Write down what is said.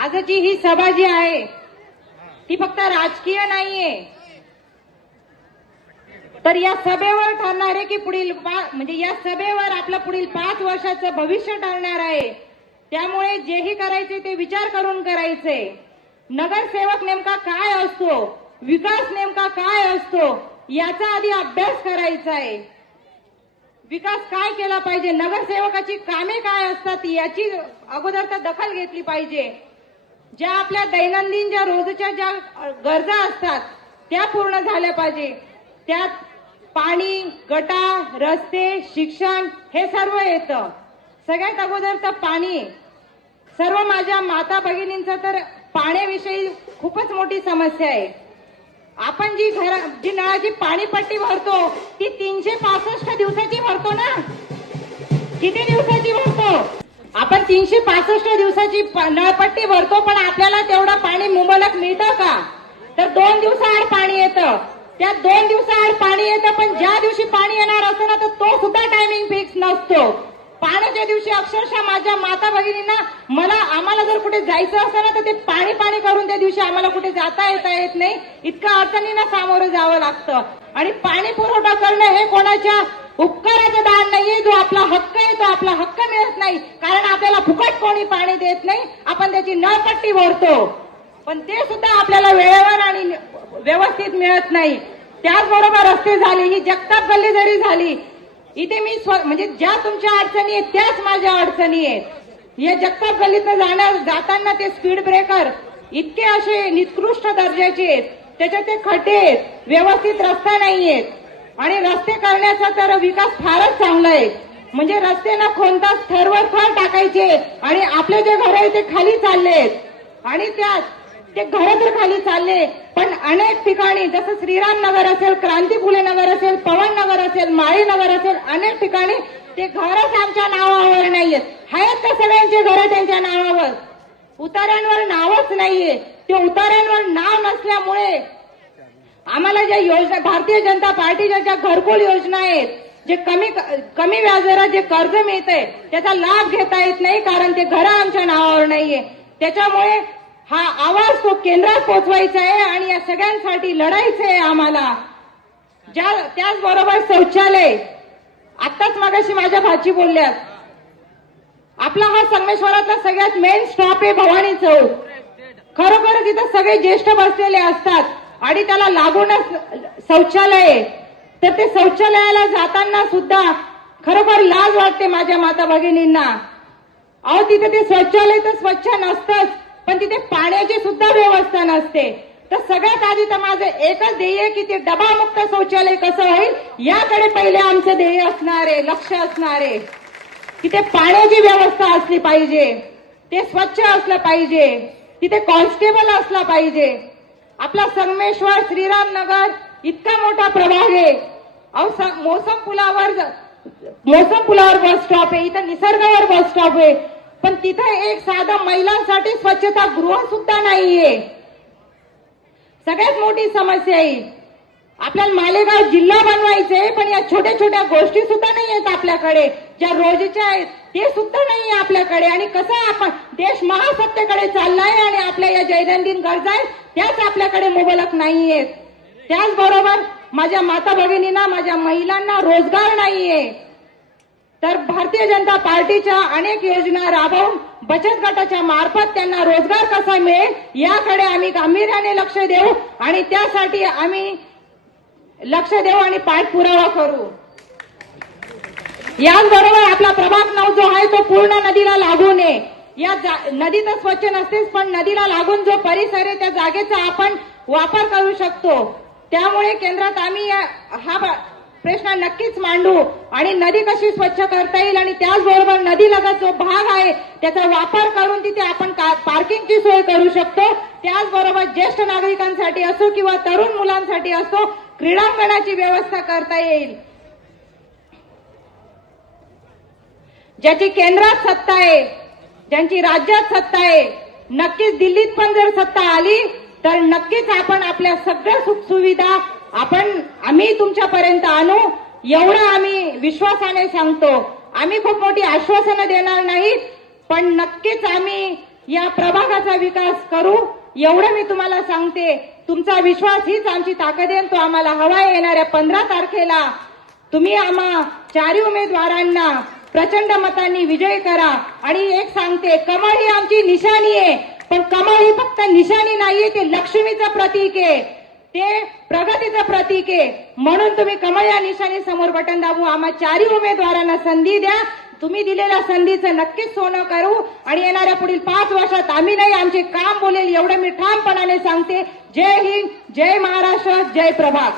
आजची ही सभा जी आहे ती फक्त राजकीय नाहीये, तर या सभेवर ठरणार आहे की पुढील म्हणजे या सभेवर आपलं पुढील 5 वर्षाचं भविष्य ठरणार आहे। त्यामुळे जेही करायचे ते विचार करून करायचे। नगरसेवक नेमका काय असतो, विकास नेमका काय असतो याचा आधी अभ्यास करायचा आहे। विकास काय केला पाहिजे, नगरसेवकाची कामे काय असतात याची अगोदर तर दखल घेतली पाहिजे। ज्या आपल्या दैनंदिन ज्या रोजच्या ज्या गरजा असतात त्या पूर्ण झाल्या पाहिजे। त्यात पाणी, गटार, रस्ते, शिक्षण हे सर्व येतं। सगळ्यात अगोदर तर पाणी। सर्व माझ्या माता भगिनींचं तर पाण्याविषयी खूपच मोठी समस्या आहे। आपण जी नळाची पाणीपट्टी भरतो ती 365 दिवसाची भरतो ना, किती दिवसाची भरतो आपण? 365 दिवसाची नळपट्टी भरतो, पण आपल्याला तेवढं पाणी मुबलक मिळतं का? तर 2 दिवसाआड पाणी येतं, त्या 2 दिवसाआड पाणी येतं, पण ज्या दिवशी पाणी येणार असतं ना तर तो सुद्धा टायमिंग फिक्स नसतो। पाण्याच्या दिवशी अक्षरशः माझ्या माता भगिनींना आम्हाला जर कुठे जायचं असतं ना तर ते पाणी पाणी करून त्या दिवशी आम्हाला कुठे जाता येत नाही, इतक्या अडचणींना सामोरं जावं लागतं। आणि पाणी पुरवठा करणं हे कोणाच्या उपकाराचं दान नाहीये, जो आपला हक्क आहे तो आपला हक्क मिळत नाही, कारण आपल्याला फुकट कोणी पाणी देत नाही। आपण त्याची नळपट्टी भरतो, पण ते सुद्धा आपल्याला वेळेवर आणि व्यवस्थित मिळत नाही। त्याचबरोबर रस्ते झाले, ही जगताप गल्ली जरी झाली, इथे मी म्हणजे ज्या तुमच्या अडचणी आहेत त्याच माझ्या अडचणी आहेत। या जगताप गल्लीतनं जाताना ते स्पीड ब्रेकर इतके असे निकृष्ट दर्जाचे आहेत, त्याच्यात ते खड्डे आहेत, व्यवस्थित रस्ता नाहीयेत। आणि रस्ते करण्याचा तर विकास फारच चांगला आहे, म्हणजे रस्ते ना कोणताच थरवर थर टाकायचे आणि आपले जे घर आहे ते खाली चाललेत, आणि त्यात ते घर तर खाली चालले, पण अनेक ठिकाणी जसं श्रीराम नगर असेल, क्रांती फुले नगर असेल, पवन नगर असेल, माळी नगर असेल, अनेक ठिकाणी ते घरच आमच्या नावावर नाहीयेत। आहेत का सगळ्यांचे घर त्यांच्या नावावर? उतार्यांवर नावच नाहीये। ते उतार्यांवर नाव नसल्यामुळे आम्हाला ज्या योजना भारतीय जनता पार्टीच्या ज्या घरकुल योजना आहेत, जे कमी व्याजदरात जे कर्ज मिळतंय त्याचा लाभ घेता येत नाही, कारण ते घर आमच्या नावावर नाहीये। त्याच्यामुळे हा आवाज तो केंद्रात पोहोचवायचा आहे आणि या सगळ्यांसाठी लढायचं आहे आम्हाला। त्याचबरोबर शौचालय, आत्ताच मागाशी माझ्या भाची बोलल्यात, आपला हा संगमेश्वरातला सगळ्यात मेन स्टॉप आहे भवानी चौक। खरोखर तिथं सगळे ज्येष्ठ बसलेले असतात आणि त्याला लागूनच शौचालय, तर ते शौचालयाला जाताना सुद्धा खरोखर लाज वाटते माझ्या माता भगिनींना। अहो तिथे ते शौचालय तर स्वच्छ नसतंच, पण तिथे पाण्याची सुद्धा व्यवस्था नसते। तर सगळ्यात आधी तर माझं एकच ध्येय की ते डबामुक्त शौचालय कसं होईल याकडे पहिले आमचं ध्येय असणार आहे, लक्ष असणार आहे। तिथे पाण्याची व्यवस्था असली पाहिजे, ते स्वच्छ असलं पाहिजे, तिथे कॉन्स्टेबल असला पाहिजे। आपला संगमेश्वर, श्रीरामनगर इतका मोठा प्रभाग आहे। अहो मोसम पुलावर बस स्टॉप आहे, इथं निसर्गावर बस स्टॉप आहे, पण तिथे एक साधा महिलांसाठी स्वच्छता गृह सुद्धा नाहीये। सगळ्यात मोठी समस्या आहे आपल्याला मालेगाव जिल्हा बनवायचे, पण या छोट्या छोट्या गोष्टी सुद्धा नाही आहेत आपल्याकडे, ज्या रोजच्या आहेत ते सुद्धा नाहीये आपल्याकडे। आणि कसं आपण देश महासत्तेकडे चाललाय आणि आपल्या या दैनंदिन गरजा आहेत त्याच आपल्याकडे मुबलक नाहीयेत। त्याचबरोबर माझ्या माता भगिनींना, माझ्या महिलांना रोजगार नाहीये, तर भारतीय जनता पार्टीच्या अनेक योजना राबवून बचत गटाच्या मार्फत त्यांना रोजगार कसा मिळेल याकडे आम्ही गांभीर्याने लक्ष देऊ आणि त्यासाठी आम्ही लक्ष देऊ आणि पाठपुरावा करू। याचबरोबर आपला प्रभाग 9 जो आहे तो पूर्ण नदीला लागून आहे। या नदी तर स्वच्छ नसतेच, पण नदीला लागून जो परिसर आहे त्या जागेचा आपण वापर करू शकतो। त्यामुळे केंद्रात आम्ही हा प्रश्न नक्कीच मांडू आणि नदी कशी स्वच्छ करता येईल आणि त्याचबरोबर नदीलगत जो भाग आहे त्याचा वापर करून तिथे आपण पार्किंगची सोय करू शकतो। त्याचबरोबर ज्येष्ठ नागरिकांसाठी असो किंवा तरुण मुलांसाठी असो क्रीडांगणाची व्यवस्था करता येईल। ज्याची केंद्रात सत्ता आहे, ज्यांची राज्यात सत्ता आहे, नक्कीच दिल्लीत पण जर सत्ता आली तर नक्कीच आपण आपल्या सगळ्या सुखसुविधा आम्ही तुमच्यापर्यंत आणू, एवढं आम्ही विश्वासाने सांगतो। आम्ही खूप मोठी आश्वासनं देणार नाहीत, पण नक्कीच आम्ही या प्रभागाचा विकास करू, एवढं मी तुम्हाला सांगते. तुमचा विश्वास हीच आमची ताकद आहे. तो आम्हाला हवा आहे. येणाऱ्या 15 तारखेला तुम्ही आम्हा 4 उमेदवारांना प्रचंड मतांनी विजयी करा. आणि एक सांगते, कमळ ही आमची निशाणी आहे, पण कमळ ही फक्त निशाणी नाहीये, ते लक्ष्मीचं प्रतीक आहे, ते प्रगतीचं प्रतीक आहे. म्हणून तुम्ही कमळ या निशाणी समोर बटन दाबू, आम्हा 4 उमेदवारांना संधी द्या. तुम्ही दिलेल्या संधीचं नक्कीच सोनं करू आणि येणाऱ्या पुढील 5 वर्षात आम्ही नाही, आमचे काम बोलेल एवढं मी ठामपणाने सांगते. जय हिंद, जय महाराष्ट्र, जय प्रभाग.